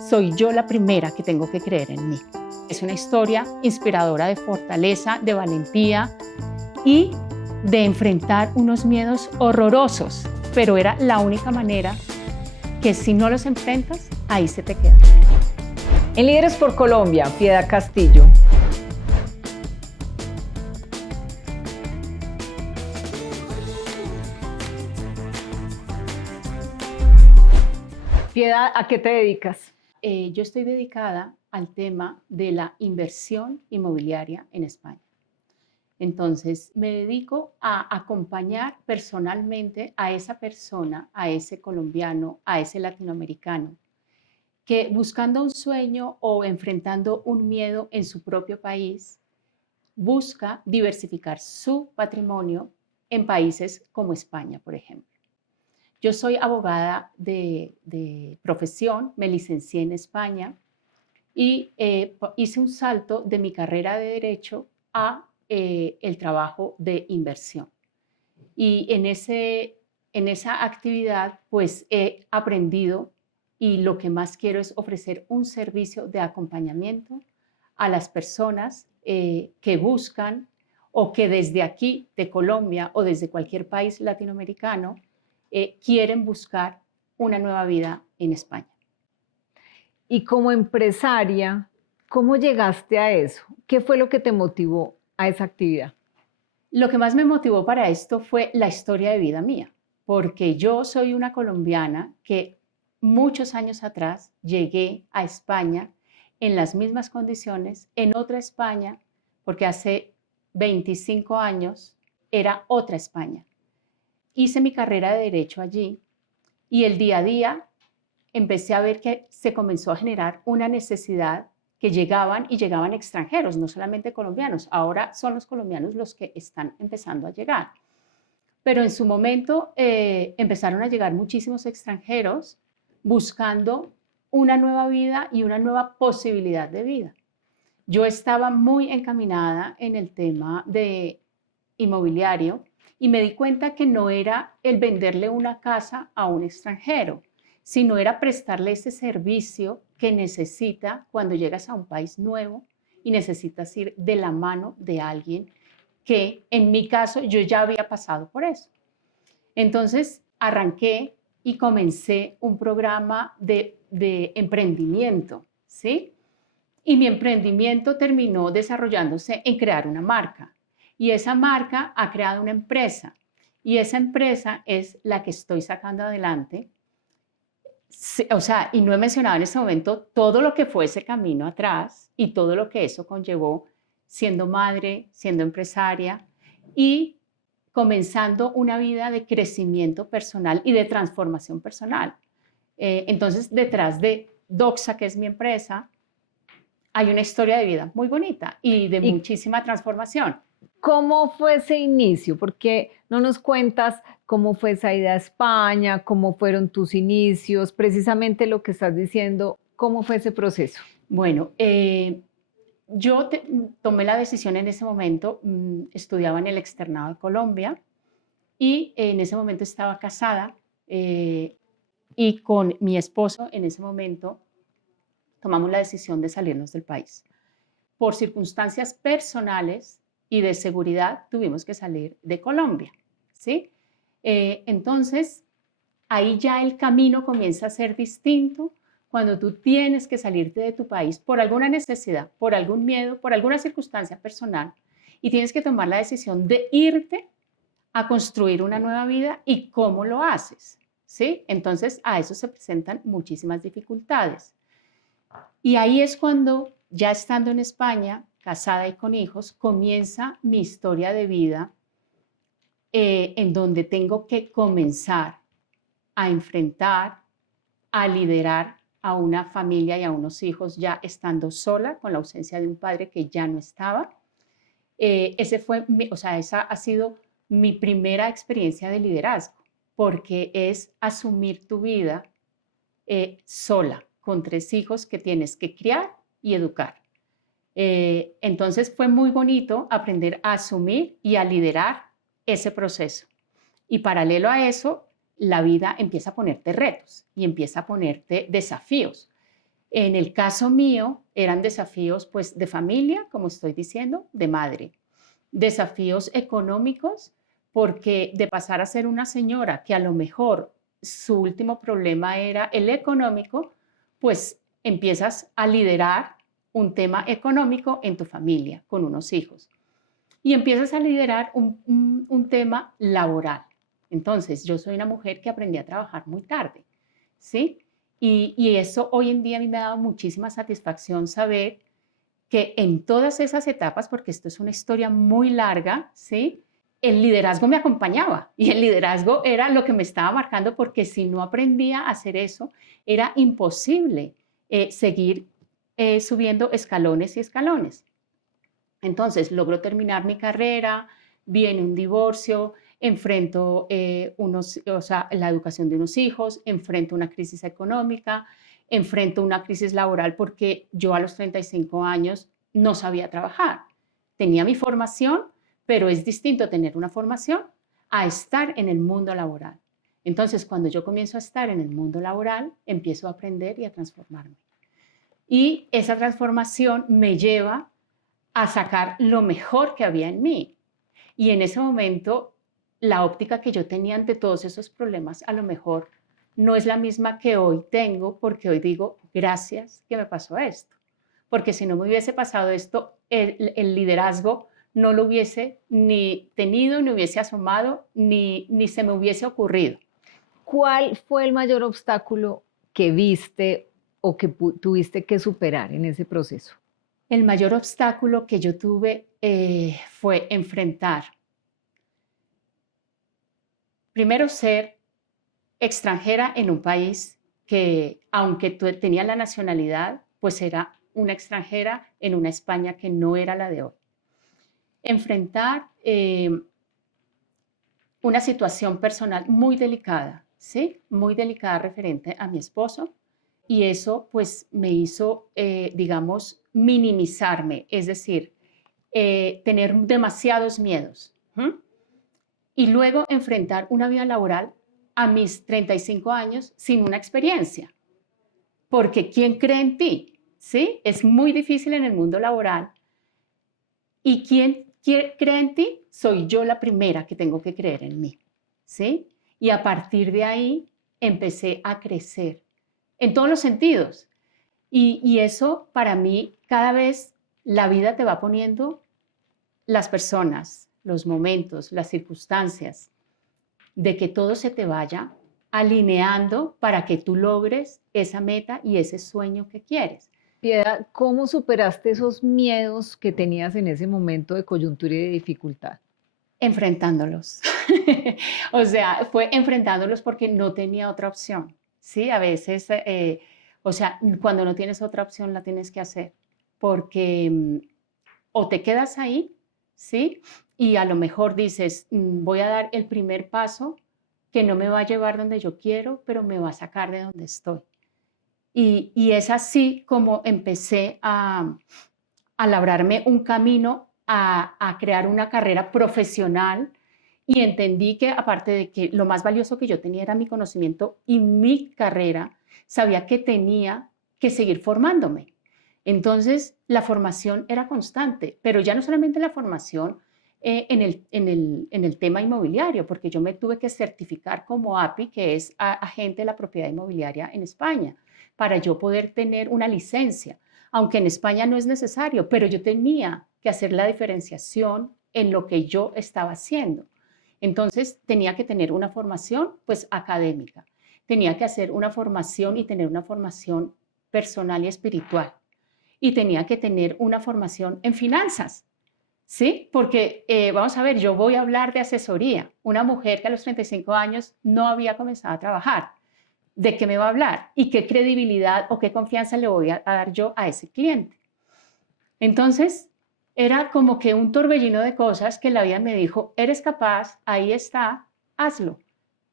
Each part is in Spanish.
soy yo la primera que tengo que creer en mí. Es una historia inspiradora de fortaleza, de valentía y de enfrentar unos miedos horrorosos, pero era la única manera que si no los enfrentas, ahí se te queda. En Líderes por Colombia, Piedad Castillo. Piedad, ¿a qué te dedicas? Yo estoy dedicada al tema de la inversión inmobiliaria en España. Entonces, me dedico a acompañar personalmente a esa persona, a ese colombiano, a ese latinoamericano, que buscando un sueño o enfrentando un miedo en su propio país, busca diversificar su patrimonio en países como España, por ejemplo. Yo soy abogada de profesión, me licencié en España y hice un salto de mi carrera de Derecho a el trabajo de inversión. Y en esa actividad, pues he aprendido y lo que más quiero es ofrecer un servicio de acompañamiento a las personas que buscan o que desde aquí, de Colombia o desde cualquier país latinoamericano, quieren buscar una nueva vida en España. Y como empresaria, ¿cómo llegaste a eso? ¿Qué fue lo que te motivó a esa actividad? Lo que más me motivó para esto fue la historia de vida mía, porque yo soy una colombiana que muchos años atrás llegué a España en las mismas condiciones, en otra España, porque hace 25 años era otra España. Hice mi carrera de Derecho allí y el día a día empecé a ver que se comenzó a generar una necesidad que llegaban y llegaban extranjeros, no solamente colombianos. Ahora son los colombianos los que están empezando a llegar. Pero en su momento empezaron a llegar muchísimos extranjeros buscando una nueva vida y una nueva posibilidad de vida. Yo estaba muy encaminada en el tema de inmobiliario y me di cuenta que no era el venderle una casa a un extranjero, sino era prestarle ese servicio que necesita cuando llegas a un país nuevo y necesitas ir de la mano de alguien que, en mi caso, yo ya había pasado por eso. Entonces, arranqué y comencé un programa de emprendimiento, ¿sí? Y mi emprendimiento terminó desarrollándose en crear una marca. Y esa marca ha creado una empresa. Y esa empresa es la que estoy sacando adelante. O sea, y no he mencionado en este momento todo lo que fue ese camino atrás y todo lo que eso conllevó siendo madre, siendo empresaria y comenzando una vida de crecimiento personal y de transformación personal. Entonces, detrás de Doxa, que es mi empresa, hay una historia de vida muy bonita y de muchísima transformación. ¿Cómo fue ese inicio? Porque no nos cuentas cómo fue esa ida a España, cómo fueron tus inicios, precisamente lo que estás diciendo, ¿cómo fue ese proceso? Bueno, yo tomé la decisión en ese momento, estudiaba en el externado de Colombia y en ese momento estaba casada y con mi esposo en ese momento tomamos la decisión de salirnos del país. Por circunstancias personales y de seguridad tuvimos que salir de Colombia, ¿sí? Entonces, ahí ya el camino comienza a ser distinto cuando tú tienes que salirte de tu país por alguna necesidad, por algún miedo, por alguna circunstancia personal y tienes que tomar la decisión de irte a construir una nueva vida y cómo lo haces, ¿sí? Entonces, a eso se presentan muchísimas dificultades. Y ahí es cuando, ya estando en España, casada y con hijos, comienza mi historia de vida en donde tengo que comenzar a enfrentar, a liderar a una familia y a unos hijos ya estando sola, con la ausencia de un padre que ya no estaba. Esa ha sido mi primera experiencia de liderazgo, porque es asumir tu vida sola, con 3 hijos que tienes que criar y educar. Entonces fue muy bonito aprender a asumir y a liderar ese proceso. Y paralelo a eso, la vida empieza a ponerte retos y empieza a ponerte desafíos. En el caso mío, eran desafíos pues de familia, como estoy diciendo, de madre. Desafíos económicos, porque de pasar a ser una señora que a lo mejor su último problema era el económico, pues empiezas a liderar un tema económico en tu familia, con unos hijos. Y empiezas a liderar un tema laboral. Entonces, yo soy una mujer que aprendí a trabajar muy tarde, ¿sí? Y eso hoy en día a mí me ha dado muchísima satisfacción saber que en todas esas etapas, porque esto es una historia muy larga, ¿sí? El liderazgo me acompañaba y el liderazgo era lo que me estaba marcando porque si no aprendía a hacer eso, era imposible seguir subiendo escalones y escalones. Entonces, logro terminar mi carrera, viene un divorcio, enfrento o sea, la educación de unos hijos, enfrento una crisis económica, enfrento una crisis laboral porque yo a los 35 años no sabía trabajar. Tenía mi formación, pero es distinto tener una formación a estar en el mundo laboral. Entonces, cuando yo comienzo a estar en el mundo laboral, empiezo a aprender y a transformarme. Y esa transformación me lleva a sacar lo mejor que había en mí. Y en ese momento, la óptica que yo tenía ante todos esos problemas a lo mejor no es la misma que hoy tengo, porque hoy digo, gracias que me pasó esto. Porque si no me hubiese pasado esto, el liderazgo no lo hubiese ni tenido, ni hubiese asomado, ni se me hubiese ocurrido. ¿Cuál fue el mayor obstáculo que viste o que tuviste que superar en ese proceso? El mayor obstáculo que yo tuve fue enfrentar, primero ser extranjera en un país que, aunque tenía la nacionalidad, pues era una extranjera en una España que no era la de hoy. Enfrentar una situación personal muy delicada, ¿sí? Muy delicada referente a mi esposo, y eso pues me hizo, digamos, minimizarme, es decir, tener demasiados miedos. ¿Mm? Y luego enfrentar una vida laboral a mis 35 años sin una experiencia. Porque ¿quién cree en ti? ¿Sí? Es muy difícil en el mundo laboral. ¿Y quién cree en ti? Soy yo la primera que tengo que creer en mí. ¿Sí? Y a partir de ahí empecé a crecer en todos los sentidos. Y eso para mí cada vez la vida te va poniendo las personas, los momentos, las circunstancias, de que todo se te vaya alineando para que tú logres esa meta y ese sueño que quieres. Piedad, ¿cómo superaste esos miedos que tenías en ese momento de coyuntura y de dificultad? Enfrentándolos. O sea, fue enfrentándolos porque no tenía otra opción. Sí, a veces, o sea, cuando no tienes otra opción la tienes que hacer porque o te quedas ahí, ¿sí? Y a lo mejor dices, voy a dar el primer paso que no me va a llevar donde yo quiero, pero me va a sacar de donde estoy. Y es así como empecé a labrarme un camino, a crear una carrera profesional y entendí que aparte de que lo más valioso que yo tenía era mi conocimiento y mi carrera, sabía que tenía que seguir formándome. Entonces, la formación era constante, pero ya no solamente la formación en el tema inmobiliario, porque yo me tuve que certificar como API, que es agente de la propiedad inmobiliaria en España, para yo poder tener una licencia, aunque en España no es necesario, pero yo tenía que hacer la diferenciación en lo que yo estaba haciendo. Entonces, tenía que tener una formación pues académica, tenía que hacer una formación y tener una formación personal y espiritual, y tenía que tener una formación en finanzas, ¿sí? Porque vamos a ver, yo voy a hablar de asesoría, una mujer que a los 35 años no había comenzado a trabajar. ¿De qué me va a hablar? ¿Y qué credibilidad o qué confianza le voy a dar yo a ese cliente? Entonces, era como que un torbellino de cosas que la vida me dijo, eres capaz, ahí está, hazlo.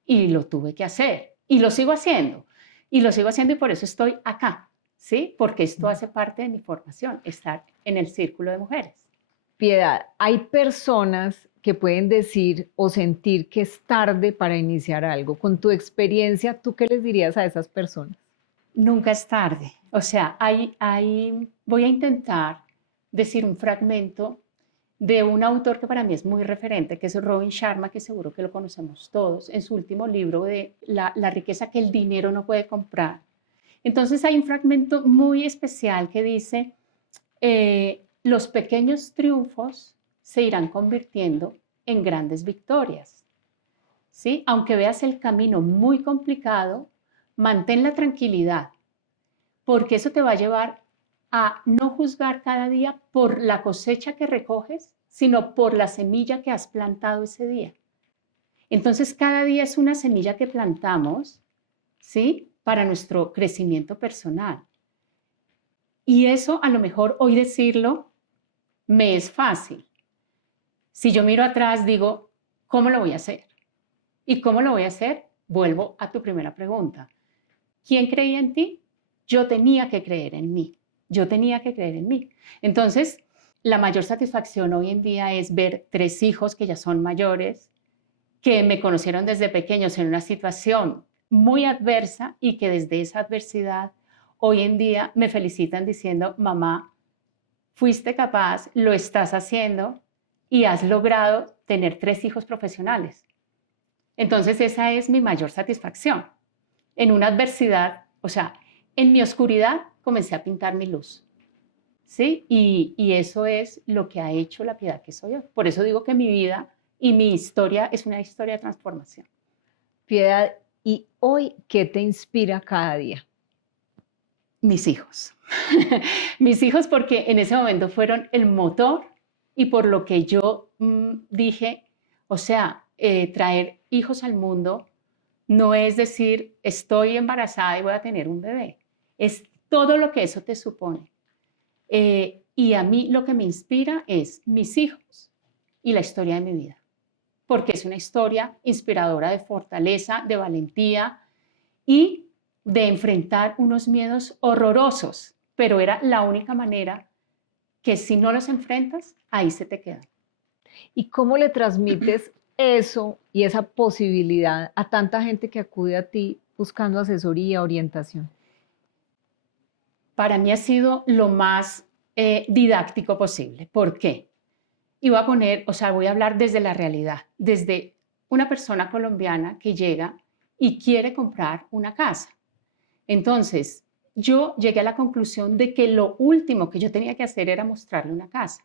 Y lo tuve que hacer. Y lo sigo haciendo. Y lo sigo haciendo y por eso estoy acá, ¿sí? Porque esto hace parte de mi formación, estar en el círculo de mujeres. Piedad, hay personas que pueden decir o sentir que es tarde para iniciar algo. Con tu experiencia, ¿tú qué les dirías a esas personas? Nunca es tarde. O sea, voy a intentar decir un fragmento de un autor que para mí es muy referente, que es Robin Sharma, que seguro que lo conocemos todos, en su último libro de La riqueza que el dinero no puede comprar. Entonces hay un fragmento muy especial que dice, los pequeños triunfos se irán convirtiendo en grandes victorias. ¿Sí? Aunque veas el camino muy complicado, mantén la tranquilidad, porque eso te va a llevar a no juzgar cada día por la cosecha que recoges, sino por la semilla que has plantado ese día. Entonces, cada día es una semilla que plantamos, ¿sí? Para nuestro crecimiento personal. Y eso, a lo mejor, hoy decirlo, me es fácil. Si yo miro atrás, digo, ¿cómo lo voy a hacer? ¿Y cómo lo voy a hacer? Vuelvo a tu primera pregunta. ¿Quién creía en ti? Yo tenía que creer en mí. Yo tenía que creer en mí. Entonces, la mayor satisfacción hoy en día es ver 3 hijos que ya son mayores, que me conocieron desde pequeños en una situación muy adversa y que desde esa adversidad hoy en día me felicitan diciendo, mamá, fuiste capaz, lo estás haciendo y has logrado tener 3 hijos profesionales. Entonces esa es mi mayor satisfacción. En una adversidad, o sea, en mi oscuridad comencé a pintar mi luz. ¿Sí? Y eso es lo que ha hecho la Piedad que soy yo. Por eso digo que mi vida y mi historia es una historia de transformación. Piedad, ¿y hoy qué te inspira cada día? Mis hijos. Mis hijos porque en ese momento fueron el motor y por lo que yo dije, o sea, traer hijos al mundo no es decir, estoy embarazada y voy a tener un bebé. Es todo lo que eso te supone. Y a mí lo que me inspira es mis hijos y la historia de mi vida, porque es una historia inspiradora de fortaleza, de valentía y de enfrentar unos miedos horrorosos, pero era la única manera que si no los enfrentas, ahí se te quedan. ¿Y cómo le transmites eso y esa posibilidad a tanta gente que acude a ti buscando asesoría, orientación? Para mí ha sido lo más didáctico posible. ¿Por qué? Y voy a poner, o sea, voy a hablar desde la realidad, desde una persona colombiana que llega y quiere comprar una casa. Entonces, yo llegué a la conclusión de que lo último que yo tenía que hacer era mostrarle una casa.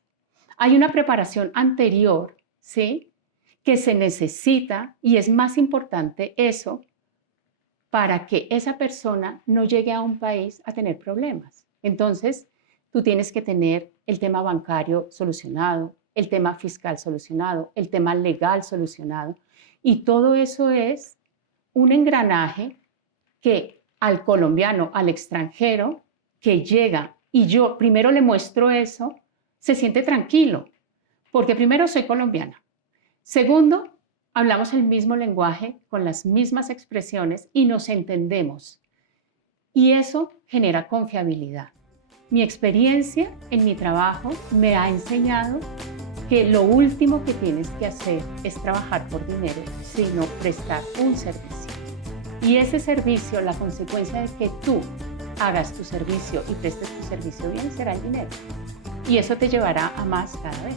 Hay una preparación anterior, ¿sí? Que se necesita y es más importante eso para que esa persona no llegue a un país a tener problemas. Entonces, tú tienes que tener el tema bancario solucionado, el tema fiscal solucionado, el tema legal solucionado. Y todo eso es un engranaje que al colombiano, al extranjero que llega y yo primero le muestro eso, se siente tranquilo, porque primero soy colombiana. Segundo, hablamos el mismo lenguaje con las mismas expresiones y nos entendemos. Y eso genera confiabilidad. Mi experiencia en mi trabajo me ha enseñado que lo último que tienes que hacer es trabajar por dinero, sino prestar un servicio. Y ese servicio, la consecuencia de que tú hagas tu servicio y prestes tu servicio bien, será el dinero. Y eso te llevará a más cada vez.